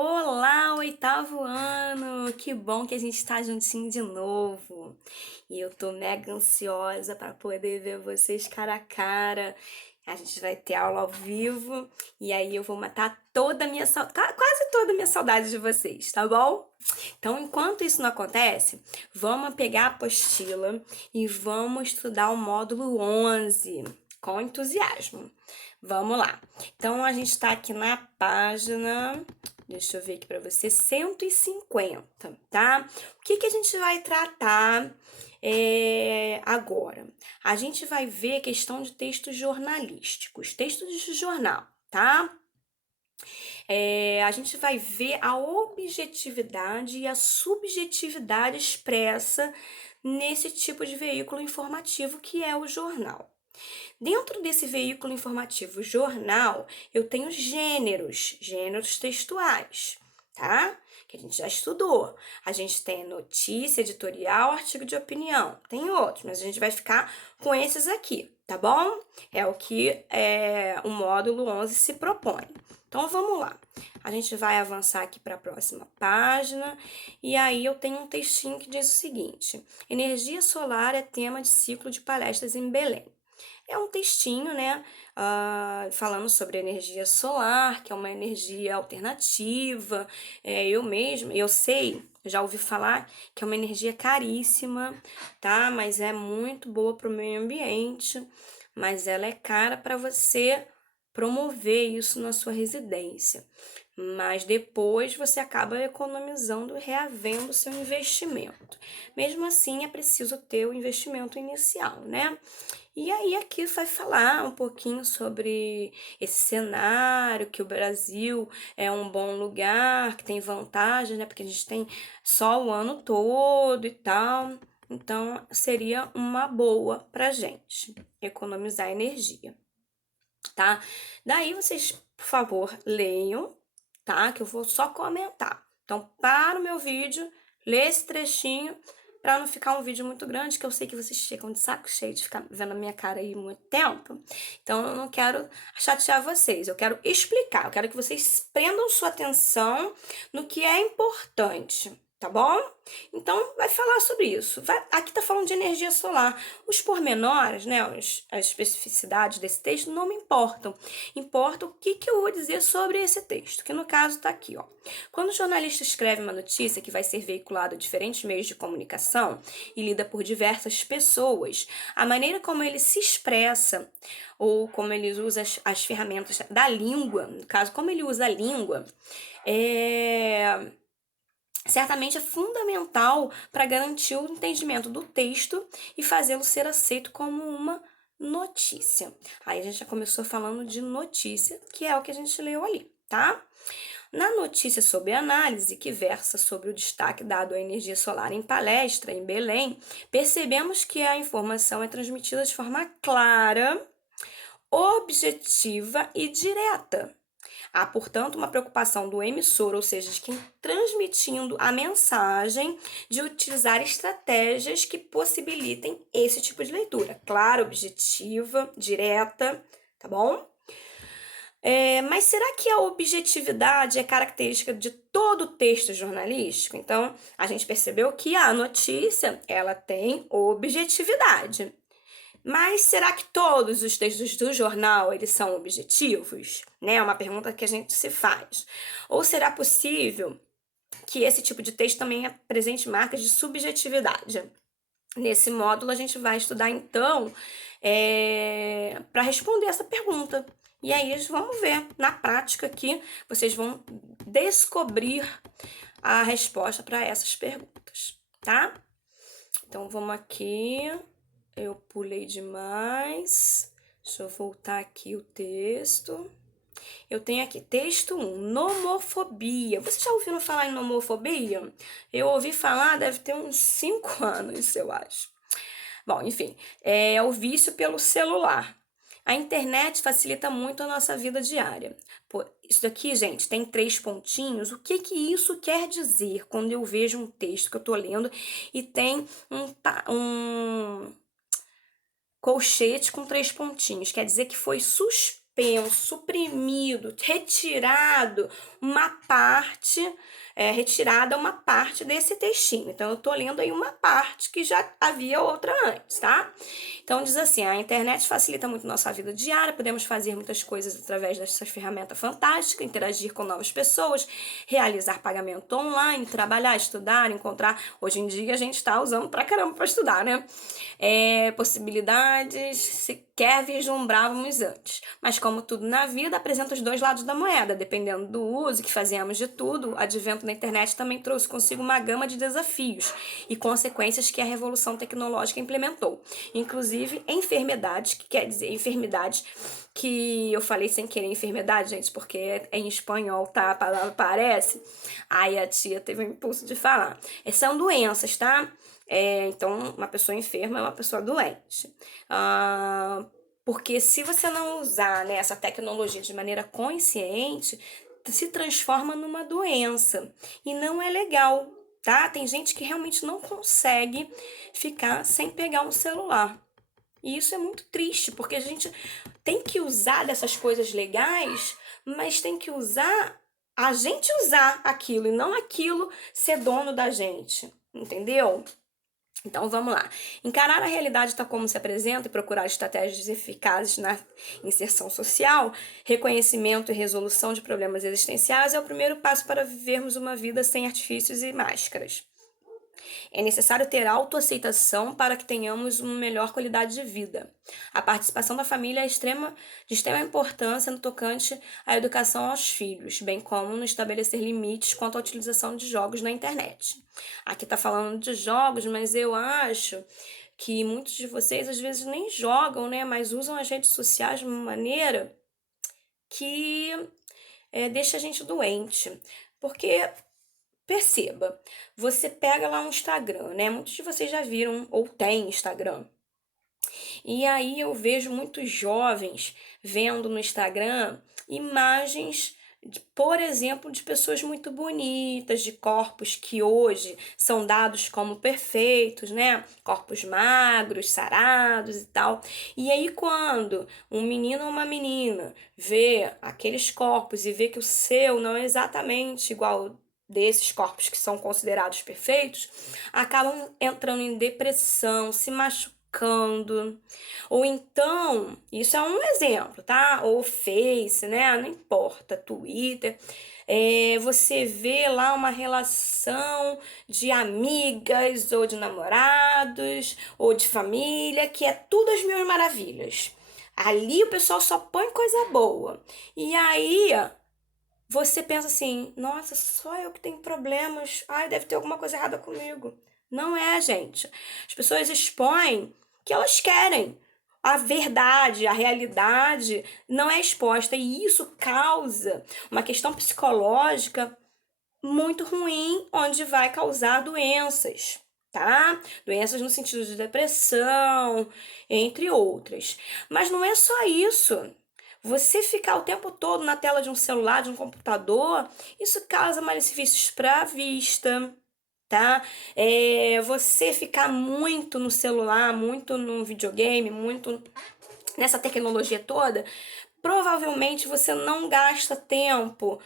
Olá, oitavo ano! Que bom que a gente está juntinho de novo. E eu tô mega ansiosa para poder ver vocês cara a cara. A gente vai ter aula ao vivo e aí eu vou matar toda a minha quase toda a minha saudade de vocês, tá bom? Então, enquanto isso não acontece, vamos pegar a apostila e vamos estudar o módulo 11 com entusiasmo. Vamos lá. Então, a gente está aqui na página, deixa eu ver aqui para você, 150, tá? O que que a gente vai tratar agora? A gente vai ver a questão de textos jornalísticos, textos de jornal, tá? A gente vai ver a objetividade e a subjetividade expressa nesse tipo de veículo informativo que é o jornal. Dentro desse veículo informativo jornal, eu tenho gêneros textuais, tá? Que a gente já estudou. A gente tem notícia, editorial, artigo de opinião. Tem outros, mas a gente vai ficar com esses aqui, tá bom? É o que o módulo 11 se propõe. Então, vamos lá. A gente vai avançar aqui para a próxima página. E aí, eu tenho um textinho que diz o seguinte: energia solar é tema de ciclo de palestras em Belém. É um textinho, né, falando sobre energia solar, que é uma energia alternativa. Eu sei, já ouvi falar que é uma energia caríssima, tá? Mas é muito boa para o meio ambiente, mas ela é cara para você promover isso na sua residência. Mas depois você acaba economizando e reavendo o seu investimento. Mesmo assim, é preciso ter o investimento inicial, né? E aí aqui vai falar um pouquinho sobre esse cenário, que o Brasil é um bom lugar, que tem vantagem, né? Porque a gente tem sol o ano todo e tal. Então, seria uma boa pra gente economizar energia, tá? Daí vocês, por favor, leiam, tá? Que eu vou só comentar. Então, para o meu vídeo, lê esse trechinho para não ficar um vídeo muito grande, que eu sei que vocês ficam de saco cheio de ficar vendo a minha cara aí muito tempo. Então, eu não quero chatear vocês, eu quero explicar, eu quero que vocês prendam sua atenção no que é importante, tá bom? Então, vai falar sobre isso. Aqui tá falando de energia solar. Os pormenores, né, as especificidades desse texto não me importam. Importa o que eu vou dizer sobre esse texto, que no caso tá aqui, ó. Quando o jornalista escreve uma notícia que vai ser veiculada a diferentes meios de comunicação e lida por diversas pessoas, a maneira como ele se expressa ou como ele usa as ferramentas da língua, no caso, como ele usa a língua, certamente é fundamental para garantir o entendimento do texto e fazê-lo ser aceito como uma notícia. Aí a gente já começou falando de notícia, que é o que a gente leu ali, tá? Na notícia sobre análise, que versa sobre o destaque dado à energia solar em palestra em Belém, percebemos que a informação é transmitida de forma clara, objetiva e direta. Há, portanto, uma preocupação do emissor, ou seja, de quem transmitindo a mensagem, de utilizar estratégias que possibilitem esse tipo de leitura. Clara, objetiva, direta, tá bom? Mas será que a objetividade é característica de todo o texto jornalístico? Então, a gente percebeu que a notícia, ela tem objetividade. Mas será que todos os textos do jornal eles são objetivos? Né? É uma pergunta que a gente se faz. Ou será possível que esse tipo de texto também apresente marcas de subjetividade? Nesse módulo, a gente vai estudar, então, para responder essa pergunta. E aí, vamos ver na prática aqui, vocês vão descobrir a resposta para essas perguntas, tá? Então, vamos aqui. Eu pulei demais. Deixa eu voltar aqui o texto. Eu tenho aqui texto 1, nomofobia. Vocês já ouviram falar em nomofobia? Eu ouvi falar, deve ter uns 5 anos, eu acho. Bom, enfim, é o vício pelo celular. A internet facilita muito a nossa vida diária. Pô, isso daqui, gente, tem 3 pontinhos. O que que isso quer dizer quando eu vejo um texto que eu tô lendo e tem um colchete com 3 pontinhos? Quer dizer que foi suspenso. suspenso, suprimido, retirada uma parte desse textinho. Então, eu tô lendo aí uma parte que já havia outra antes, tá? Então, diz assim, a internet facilita muito nossa vida diária, podemos fazer muitas coisas através dessas ferramentas fantásticas, interagir com novas pessoas, realizar pagamento online, trabalhar, estudar, encontrar. Hoje em dia, a gente tá usando pra caramba pra estudar, né? Possibilidades sequer vislumbrávamos antes. Mas como tudo na vida, apresenta os dois lados da moeda. Dependendo do uso que fazemos de tudo, o advento da internet também trouxe consigo uma gama de desafios e consequências que a revolução tecnológica implementou. Inclusive enfermidades, que quer dizer enfermidades que eu falei sem querer enfermidade, gente, porque é em espanhol, tá? A palavra parece. Aí a tia teve o impulso de falar. São doenças, tá? Então, uma pessoa enferma é uma pessoa doente. Porque se você não usar, né, essa tecnologia de maneira consciente, se transforma numa doença. E não é legal, tá? Tem gente que realmente não consegue ficar sem pegar um celular. E isso é muito triste, porque a gente tem que usar dessas coisas legais, mas tem que usar a gente usar aquilo e não aquilo ser dono da gente, entendeu? Então vamos lá. Encarar a realidade tal como se apresenta e procurar estratégias eficazes na inserção social, reconhecimento e resolução de problemas existenciais é o primeiro passo para vivermos uma vida sem artifícios e máscaras. É necessário ter autoaceitação para que tenhamos uma melhor qualidade de vida. A participação da família é de extrema importância no tocante à educação aos filhos, bem como no estabelecer limites quanto à utilização de jogos na internet. Aqui está falando de jogos, mas eu acho que muitos de vocês às vezes nem jogam, né? Mas usam as redes sociais de uma maneira que deixa a gente doente. Porque perceba, você pega lá um Instagram, né? Muitos de vocês já viram ou têm Instagram. E aí eu vejo muitos jovens vendo no Instagram imagens, por exemplo, de pessoas muito bonitas, de corpos que hoje são dados como perfeitos, né? Corpos magros, sarados e tal. E aí quando um menino ou uma menina vê aqueles corpos e vê que o seu não é exatamente igual desses corpos que são considerados perfeitos, acabam entrando em depressão, se machucando. Ou então, isso é um exemplo, tá? Ou Face, né? Não importa, Twitter. Você vê lá uma relação de amigas, ou de namorados, ou de família, que é tudo as mil maravilhas. Ali o pessoal só põe coisa boa. E aí você pensa assim, nossa, só eu que tenho problemas. Ai, deve ter alguma coisa errada comigo. Não é, gente. As pessoas expõem o que elas querem. A verdade, a realidade não é exposta. E isso causa uma questão psicológica muito ruim, onde vai causar doenças, tá? Doenças no sentido de depressão, entre outras. Mas não é só isso. Você ficar o tempo todo na tela de um celular, de um computador, isso causa malefícios para a vista, tá? Você ficar muito no celular, muito no videogame, muito nessa tecnologia toda, provavelmente você não gasta tempo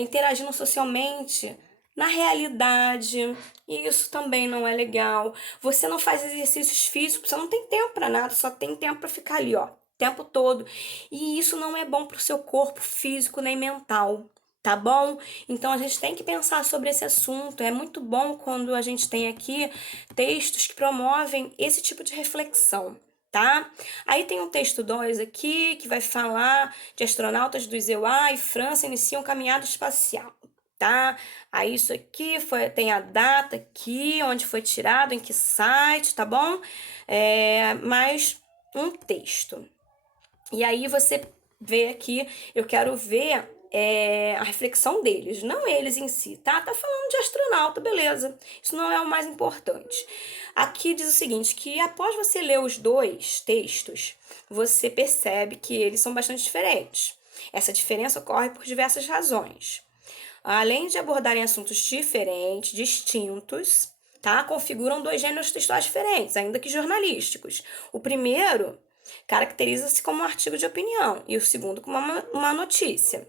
interagindo socialmente na realidade. E isso também não é legal. Você não faz exercícios físicos, você não tem tempo para nada, só tem tempo para ficar ali, ó, o tempo todo. E isso não é bom para o seu corpo físico nem mental. Tá bom? Então a gente tem que pensar sobre esse assunto. É muito bom quando a gente tem aqui textos que promovem esse tipo de reflexão, tá? Aí tem um texto 2 aqui que vai falar de astronautas do EUA e França iniciam caminhada espacial, tá? Aí isso aqui tem a data aqui, onde foi tirado, em que site, tá bom? Mais um texto. E aí você vê aqui, eu quero ver a reflexão deles, não eles em si, tá? Tá falando de astronauta, beleza. Isso não é o mais importante. Aqui diz o seguinte, que após você ler os dois textos, você percebe que eles são bastante diferentes. Essa diferença ocorre por diversas razões. Além de abordarem assuntos diferentes, distintos, tá? Configuram dois gêneros textuais diferentes, ainda que jornalísticos. O primeiro caracteriza-se como um artigo de opinião e o segundo como uma notícia.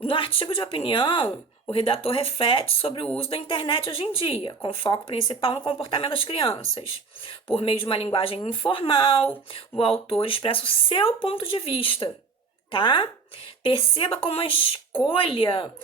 No artigo de opinião, o redator reflete sobre o uso da internet hoje em dia, com foco principal no comportamento das crianças. Por meio de uma linguagem informal, o autor expressa o seu ponto de vista, tá? Perceba como a escolha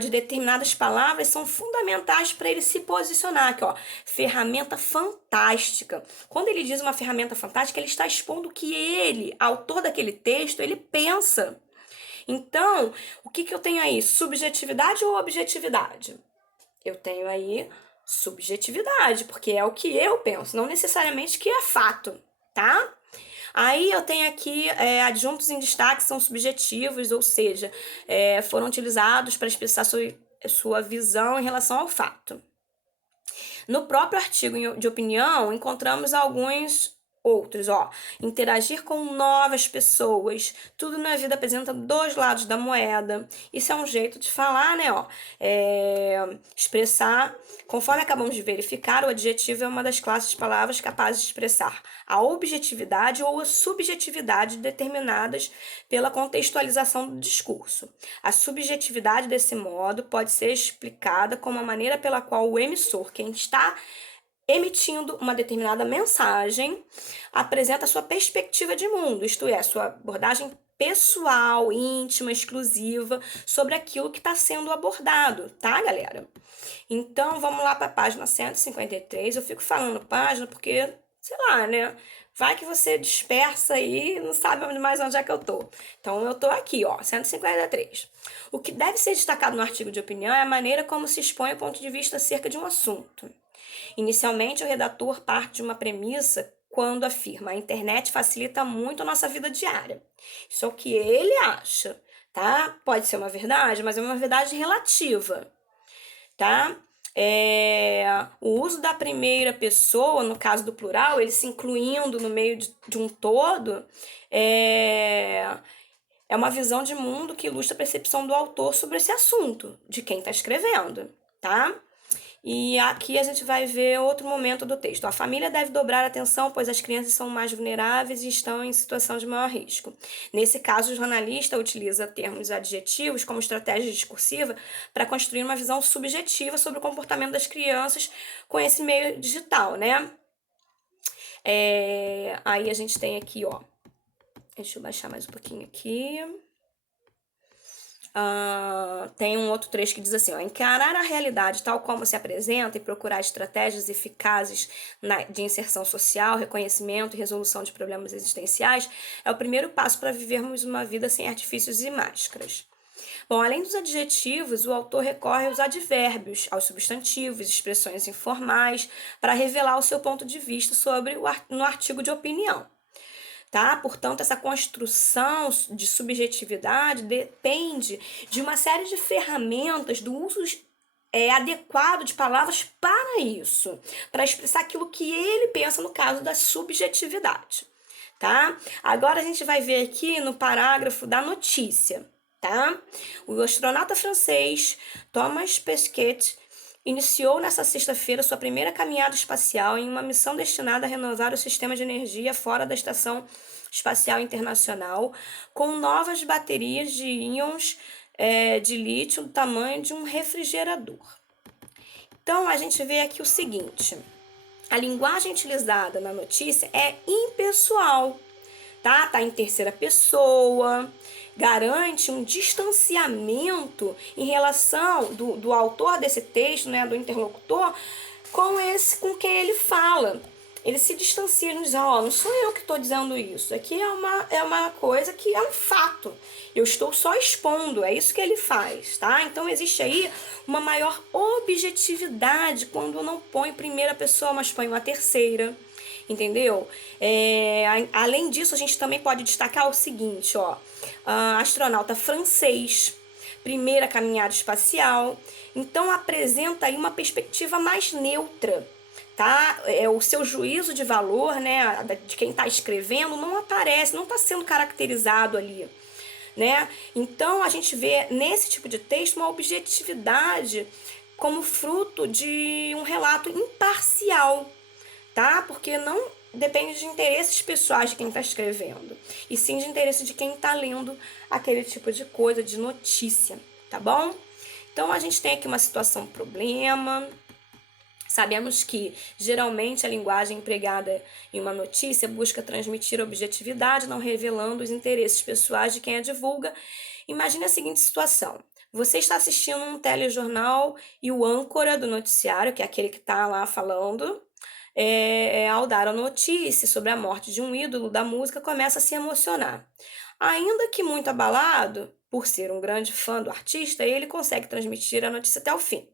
de determinadas palavras são fundamentais para ele se posicionar. Aqui, ó, ferramenta fantástica. Quando ele diz uma ferramenta fantástica, ele está expondo o que ele, autor daquele texto, ele pensa. Então, o que eu tenho aí? Subjetividade ou objetividade? Eu tenho aí subjetividade, porque é o que eu penso, não necessariamente que é fato, tá? Aí eu tenho aqui adjuntos em destaque são subjetivos, ou seja, foram utilizados para expressar sua visão em relação ao fato. No próprio artigo de opinião, encontramos alguns outros, ó. Interagir com novas pessoas. Tudo na vida apresenta dois lados da moeda. Isso é um jeito de falar, né, ó. Expressar. Conforme acabamos de verificar, o adjetivo é uma das classes de palavras capazes de expressar a objetividade ou a subjetividade determinadas pela contextualização do discurso. A subjetividade, desse modo, pode ser explicada como a maneira pela qual o emissor, quem está emitindo uma determinada mensagem, apresenta sua perspectiva de mundo, isto é, sua abordagem pessoal, íntima, exclusiva sobre aquilo que está sendo abordado, tá, galera? Então, vamos lá para a página 153. Eu fico falando página porque, sei lá, né? Vai que você dispersa aí e não sabe mais onde é que eu tô. Então, eu tô aqui, ó, 153. O que deve ser destacado no artigo de opinião é a maneira como se expõe o ponto de vista acerca de um assunto. Inicialmente, o redator parte de uma premissa quando afirma: a internet facilita muito a nossa vida diária. Isso é o que ele acha, tá? Pode ser uma verdade, mas é uma verdade relativa, tá? O uso da primeira pessoa, no caso do plural, ele se incluindo no meio de um todo, é uma visão de mundo que ilustra a percepção do autor sobre esse assunto, de quem está escrevendo, tá? E aqui a gente vai ver outro momento do texto. A família deve dobrar a atenção, pois as crianças são mais vulneráveis e estão em situação de maior risco. Nesse caso, o jornalista utiliza termos adjetivos como estratégia discursiva para construir uma visão subjetiva sobre o comportamento das crianças com esse meio digital, né? Aí a gente tem aqui, ó. Deixa eu baixar mais um pouquinho aqui. Tem um outro trecho que diz assim, ó, encarar a realidade tal como se apresenta e procurar estratégias eficazes de inserção social, reconhecimento e resolução de problemas existenciais é o primeiro passo para vivermos uma vida sem artifícios e máscaras. Bom, além dos adjetivos, o autor recorre aos advérbios, aos substantivos, expressões informais, para revelar o seu ponto de vista no artigo de opinião. Tá? Portanto, essa construção de subjetividade depende de uma série de ferramentas, do uso adequado de palavras para isso, para expressar aquilo que ele pensa no caso da subjetividade. Tá? Agora a gente vai ver aqui no parágrafo da notícia. Tá? O astronauta francês Thomas Pesquet iniciou nesta sexta-feira sua primeira caminhada espacial em uma missão destinada a renovar o sistema de energia fora da Estação Espacial Internacional, com novas baterias de íons de lítio do tamanho de um refrigerador. Então, a gente vê aqui o seguinte: a linguagem utilizada na notícia é impessoal, tá? Tá em terceira pessoa, garante um distanciamento em relação do autor desse texto, né, do interlocutor, com quem ele fala. Ele se distancia, ele diz, ó, não sou eu que estou dizendo isso, aqui é uma coisa que é um fato, eu estou só expondo, é isso que ele faz, tá? Então existe aí uma maior objetividade quando não põe primeira pessoa, mas põe uma terceira. Entendeu? Além disso, a gente também pode destacar o seguinte, ó, astronauta francês, primeira caminhada espacial, então apresenta aí uma perspectiva mais neutra, tá? O seu juízo de valor, né, de quem está escrevendo, não aparece, não está sendo caracterizado ali, né? Então a gente vê nesse tipo de texto uma objetividade como fruto de um relato imparcial, tá? Porque não depende de interesses pessoais de quem está escrevendo, e sim de interesse de quem está lendo aquele tipo de coisa, de notícia, tá bom? Então a gente tem aqui uma situação problema. Sabemos que geralmente a linguagem empregada em uma notícia busca transmitir objetividade, não revelando os interesses pessoais de quem a divulga. Imagine a seguinte situação: você está assistindo um telejornal e o âncora do noticiário, que é aquele que está lá falando, ao dar a notícia sobre a morte de um ídolo da música, começa a se emocionar. Ainda que muito abalado, por ser um grande fã do artista, ele consegue transmitir a notícia até o fim.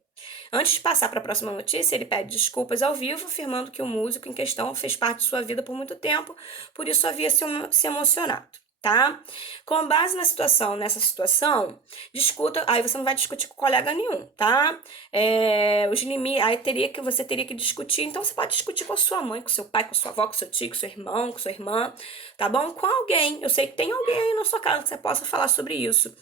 Antes de passar para a próxima notícia, ele pede desculpas ao vivo, afirmando que o músico em questão fez parte de sua vida por muito tempo, por isso havia se emocionado, tá? Com base nessa situação, discuta. Aí você não vai discutir com colega nenhum, tá? Os limites. Aí você teria que discutir. Então você pode discutir com a sua mãe, com seu pai, com sua avó, com seu tio, com seu irmão, com sua irmã, tá bom? Com alguém. Eu sei que tem alguém aí na sua casa que você possa falar sobre isso.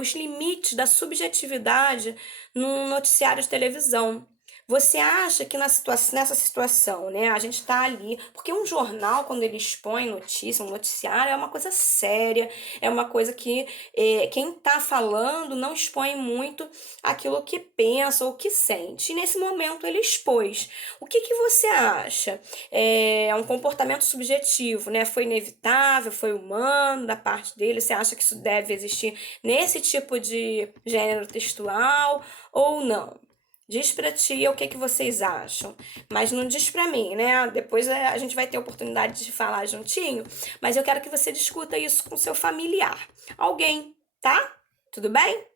Os limites da subjetividade num noticiário de televisão. Você acha que nessa situação, né, a gente está ali, porque um jornal, quando ele expõe notícia, um noticiário, é uma coisa séria, é uma coisa que quem está falando não expõe muito aquilo que pensa ou que sente. E nesse momento ele expôs. O que que você acha? É um comportamento subjetivo, né? Foi inevitável, foi humano da parte dele? Você acha que isso deve existir nesse tipo de gênero textual ou não? Diz pra ti o que que vocês acham, mas não diz pra mim, né? Depois a gente vai ter oportunidade de falar juntinho, mas eu quero que você discuta isso com seu familiar, alguém, tá? Tudo bem?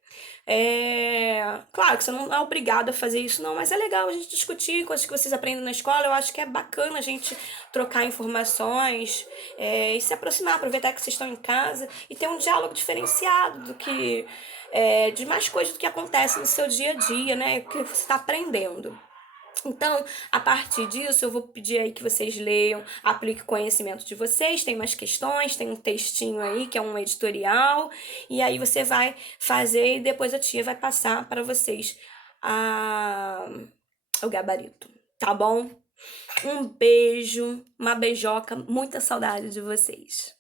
Claro que você não é obrigado a fazer isso, não, mas é legal a gente discutir coisas que vocês aprendem na escola. Eu acho que é bacana a gente trocar informações, e se aproximar, aproveitar que vocês estão em casa e ter um diálogo diferenciado do que de mais coisas do que acontece no seu dia a dia, né? O que você está aprendendo. Então, a partir disso, eu vou pedir aí que vocês leiam, apliquem o conhecimento de vocês. Tem mais questões, tem um textinho aí que é um editorial, e aí você vai fazer e depois a tia vai passar para vocês a... o gabarito, tá bom? Um beijo, uma beijoca, muita saudade de vocês.